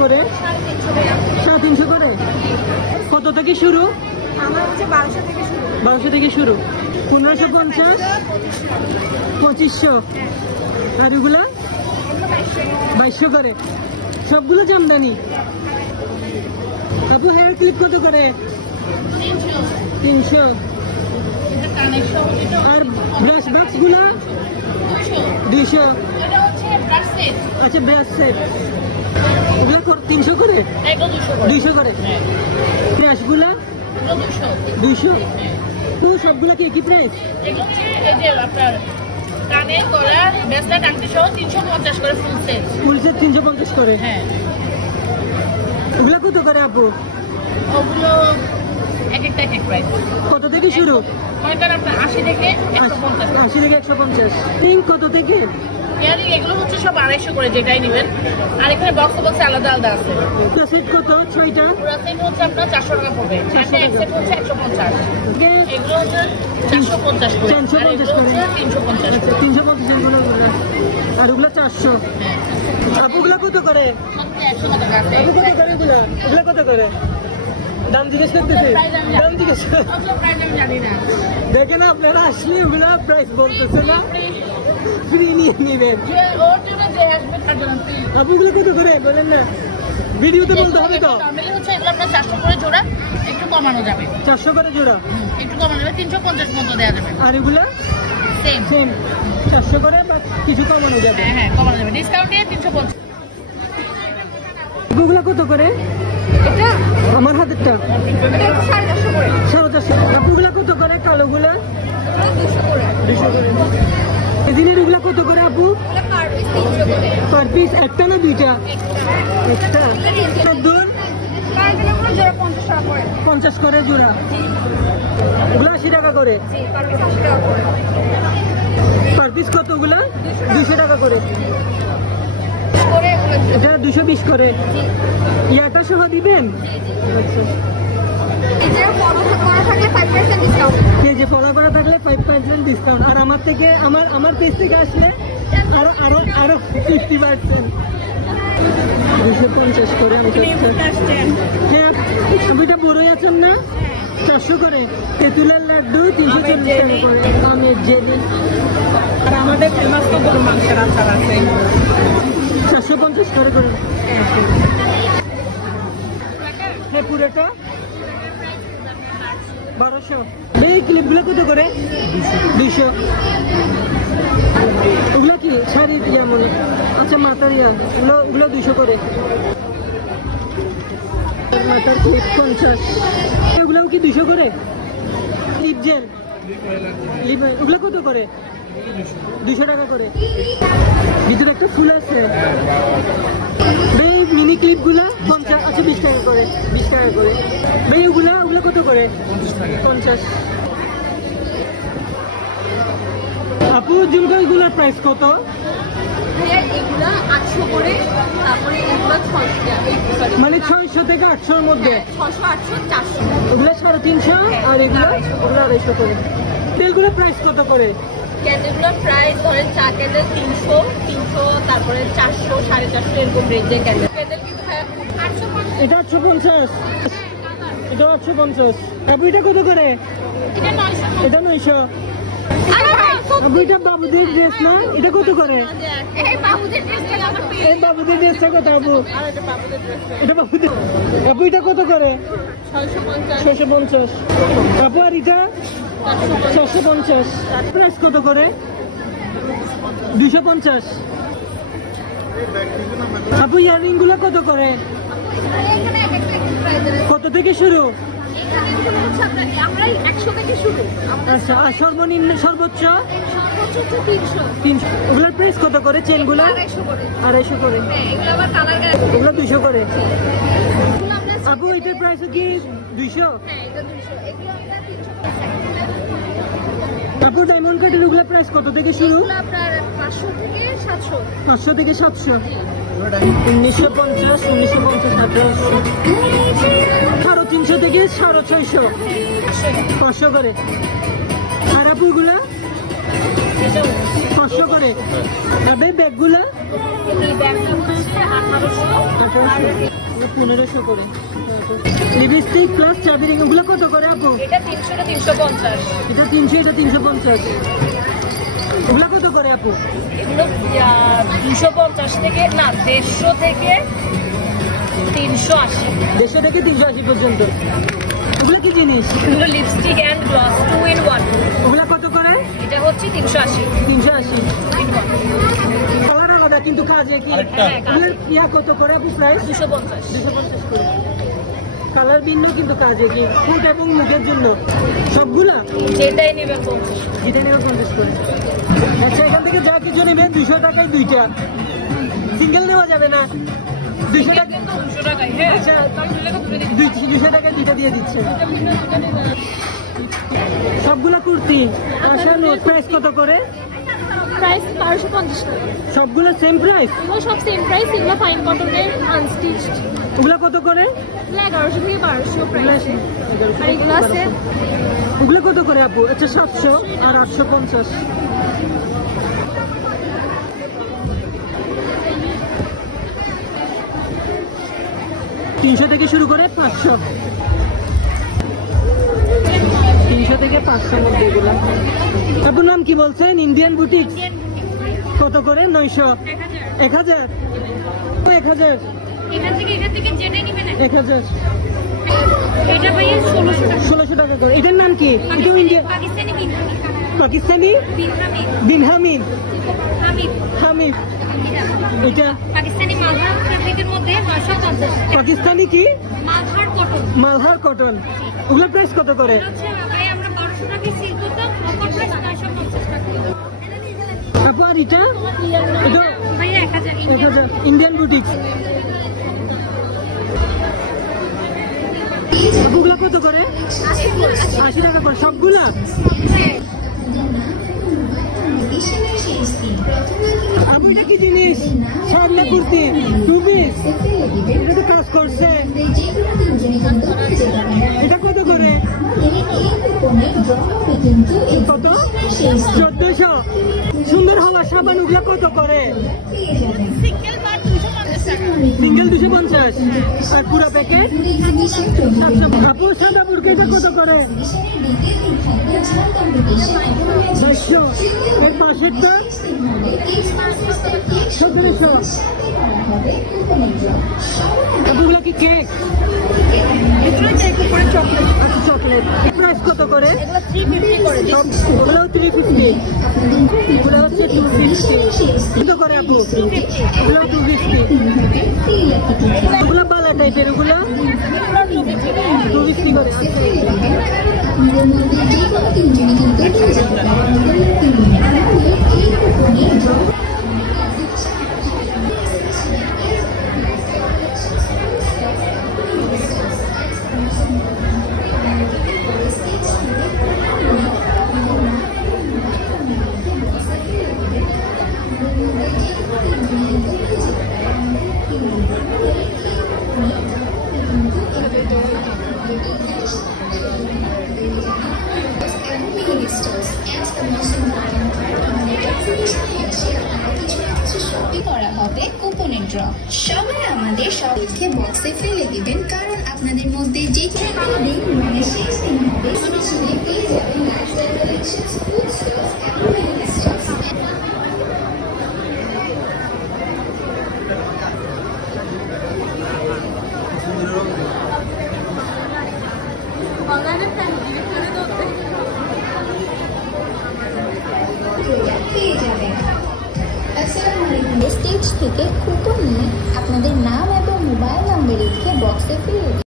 করে 350 করে। কত থেকে শুরু? আমার হচ্ছে 1200 থেকে শুরু। 1200 থেকে শুরু। 1550, 2500। আর এগুলা 2200 করে। সবগুলো জামদানি। আপু হেয়ার ক্লিপ কত করে? 300। আর ব্রাশ বক্স গুলা 200। আচ্ছা ব্রাশ সেট ওগুলা 300 করে, 200 করে। ব্রাশ গুলা 200। তো সবগুলা কি একই প্রাইস? কানে গলা ব্রেসলেট আংটি সহ 350 করে ফুল সেট। ফুল সেট 350 করে। হ্যাঁ। ওগুলা কত করে আপু? ওগুলো এক একটা এক এক প্রাইস। কত থেকে শুরু? মনে করেন আপনার 80 থেকে 150। 80 থেকে 150। পিঙ্ক কত থেকে? ইয়ারিং এগুলো হচ্ছে সব 250 করে যেটাই নেবেন। আর এখানে বক্স বক্স আলাদা আলাদা আছে। পুরো সেট কত? 6টা পুরো সেট হচ্ছে আপনার 400 টাকা পড়বে। আর এক সেট হচ্ছে 150। এগুলো হচ্ছে 450 করে। আর এগুলো হচ্ছে 350 করে। 350 এগুলো। আর ওগুলা 400। আপুগুলা কত করে? 100 টাকা আছে। আপু কত করে এগুলা? এগুলা কত করে? দাম জিজ্ঞেস করতেছে? দাম জিজ্ঞেস ওগুলো প্রাইস আমি জানি না। দেখেন আপনারা আসলে ওগুলা প্রাইস বলতেছে না, ফ্রি নিয়ে নেবেন। যে ওর জন্য যে আসবে তার জন্য ফ্রি। আপুগুলো কত করে বলেন না, ভিডিওতে বলতে হবে তো। নরমালি হচ্ছে এগুলো আপনার 400 করে জোড়া, একটু কমানো যাবে। 400 করে জোড়া। একটু কমানো যাবে, 350 মতো দেওয়া যাবে। আর এগুলা সেম সেম 400 করে বা কিছু কমানো যাবে। হ্যাঁ হ্যাঁ কমানো যাবে, ডিসকাউন্ট দিয়ে 350। এগুলা কত করে? এটা আমার হাতেরটা এটা 450 করে। 450। আপুগুলা কত করে? কালোগুলা 200 করে। 200 করে। এদিনের এগুলা কত করে আপু? এটা পার পিস 300 করে। পার পিস একটা না দুইটা? একটা। দূর কারগুলো জোড়া 50 টাকা করে। 50 করে জোড়া। ওগুলা 80 টাকা করে। জি, পার পিস 80 টাকা করে। পার পিস কতগুলা? 200 টাকা করে। করে এগুলো এটা 220 করে। ইয়াটা সহ দিবেন? আচ্ছা। এই যে ফলো করা থাকলে 5% ডিসকাউন্ট। এই যে ফলো করা থাকলে 5% ডিসকাউন্ট। আর আমার থেকে আমার পেজ থেকে আসলে আরো আরো আরো 50%। 250 করে। হ্যাঁ, ওইটা বড়ই আছেন না? 400 করে। তেঁতুলের লাড্ডু 340 টাকা করে। আমের জেলি। আর আমাদের ফেমাস তো গরু মাংসের আচার আছে। 450 করে করে। হ্যাঁ পুরোটা 1200। এই ক্লিপগুলো কত করে? 200। ওগুলা কি শাড়ির যেমন? আচ্ছা মাথার ওগুলো 200 করে। মাথার ক্লিপ 50। এগুলোও কি 200 করে? লিপ জেল ওগুলো কত করে? 200 টাকা করে। ভিতরে একটা ফুল আছে। এই মিনি ক্লিপ গুলা 50। আচ্ছা 20 টাকা করে। 20 টাকা করে। ভাই ওগুলা কত করে? 50। আপু জুলকাই গুলার প্রাইস কত? এগুলা 800 করে, তারপরে এগুলা 600। মানে 600 থেকে 800 এর মধ্যে। 600, 800, 400। ওগুলা 350 আর এগুলা 250 করে। তেলগুলোর প্রাইস কত করে? ক্যান্ডেলগুলোর প্রাইস ধরেন 4 ক্যান্ডেল 300, তারপরে 400, 450 এরকম রেঞ্জের ক্যান্ডেল। ক্যান্ডেল কিন্তু 850। এটা 850। এটা 850। আপু এটা কত করে? এটা 900। এটা 900। আপু এটা বাবুদের ড্রেস না? এটা কত করে? এই বাবুদের ড্রেসটা আমার প্রিয়। এই বাবুদের ড্রেসটা কত আপু? আর এটা বাবুদের ড্রেস এটা বাবুদের। আপু এটা কত করে? 650। 650। আপু আর এটা 650। প্রাইস কত করে? 250। আপু ইয়ারিং গুলো কত করে? এখানে এক একটা প্রাইস আছে। কত থেকে শুরু? এখানে শুরু হচ্ছে আপনার আমরা 100 থেকে শুরু। আচ্ছা আর সর্বনিম্ন সর্বোচ্চ? সর্বোচ্চ হচ্ছে 300। 300। ওগুলোর প্রাইস কত করে? চেনগুলো 250 করে। 250 করে। হ্যাঁ এগুলো আবার কালার গ্যারান্টি। ওগুলো 200 করে। এগুলো আমরা আপু এটার প্রাইস কি 200? হ্যাঁ এটা 200। এগুলো আমরা 300। আপু ডায়মন্ড কাটের ওগুলো প্রাইস কত থেকে শুরু? এগুলো আপনার 500 থেকে 700। 500 থেকে 700। 1950, 1950, 1800। আরো 300 থেকে 650, 500 করে। আর আপুগুলা 500 করে। করে। আর এই ব্যাগগুলো এই ব্যাগটা হচ্ছে 1800 1500 করে। লিপস্টিক প্লাস চাবি রিং ওগুলো কত করে আপু? এটা 300 টা 350। এটা 300, এটা 350। ওগুলো কত করে আপু? এগুলো 250 থেকে না 150 থেকে 380। 150 থেকে 380 পর্যন্ত। ওগুলো কি জিনিস? এগুলো লিপস্টিক এন্ড গ্লস 2 in 1। ওগুলো কত করে? এটা হচ্ছে 380। 380। কালার আলাদা কিন্তু কাজ একই। ওগুলোর ইয়া কত করে আপু প্রাইস? 250। 250 করে। কালার ভিন্ন কিন্তু কাজ একই। ঠোঁট এবং মুখের জন্য সবগুলা যেটাই নেবেন 50। যেটা নেবে 50 করে। আচ্ছা, এখান থেকে যা কিছু নেবেন 200 টাকায় দুইটা, সিঙ্গেল নেওয়া যাবে না। 200 টাকা। কিন্তু 200 টাকায়। হ্যাঁ আচ্ছা, তাহলে লেখা তুলে দিন। 200 টাকায় দুইটা দিয়ে দিচ্ছে। সবগুলা কুর্তি আসলে প্রাইস কত করে? প্রাইস 1250 টাকা। সবগুলো সেম প্রাইস? এগুলো সব সেম প্রাইস। এগুলো ফাইন কটনের আনস্টিচড। ওগুলা কত করে? এগুলো 1100 থেকে 1200 প্রাইস। আর এগুলো আছে ওগুলো কত করে আপু? আচ্ছা, 700 আর 850। তিনশো থেকে শুরু করে 500। 300 থেকে 500 মধ্যে এগুলো। আপুর নাম কি বলছেন? Indian boutique. কত করে? 900। 1000। 1000। এখান থেকে জেনে নেবেন। 1000। এটা ভাইয়া 1600 টাকা। 1600 টাকা করে। এটার নাম কি? এটাও ইন্ডিয়ান। পাকিস্তানি পাকিস্তানি বিনহামিদ হামিদ। এটা পাকিস্তানি মালহার ফ্যাব্রিকের মধ্যে 950 পাকিস্তানি কি? মালহার কটন। মালহার কটন। ওগুলো প্রাইস কত করে? হচ্ছে ভাই আমরা 1200 টাকা সেল করতাম, অফার প্রাইস 950 টাকা। আপু আর এটা? এটা ভাইয়া 1000 1000। Indian boutique. ওগুলো কত করে? 80 টাকা করে সবগুলা। আপু এটা কি জিনিস? সামনে কুর্তি 2 পিস। এটা তো কাজ করছে। এটা কত করে? কত? 1400। সুন্দর হওয়া সাবান ওগুলো কত করে? সিঙ্গেল বার 250 টাকা। সিঙ্গেল 250 আর পুরো প্যাকেট 700। আপু সাদা বুরকা এটা কত করে? 500। এর পাশেরটা 1700। আপুগুলো কি কেক? আচ্ছা, চকলেট। প্রাইস কত করে? এগুলো 350 করে। সব ওগুলো 350। এগুলো হচ্ছে 250। কত করে আপু? ওগুলো 250। ওগুলো বালা টাইপের। ওগুলো 250 করে। করা হবে কুপনের ড্র। সবাই আমাদের সবাইকে বক্সে ফেলে দিবেন, কারণ আপনাদের মধ্যে যে মানে সেই দিন হবে সরাসরি পেয়ে যাবেন লাইফস্টাইল কালেকশনস, ফুড স্টলস এবং মেডিকেল স্টলস। পেয়ে যাবেন। স্টেজ থেকে কুপন নিয়ে আপনাদের নাম এবং মোবাইল নাম্বার লিখে বক্সে পেয়ে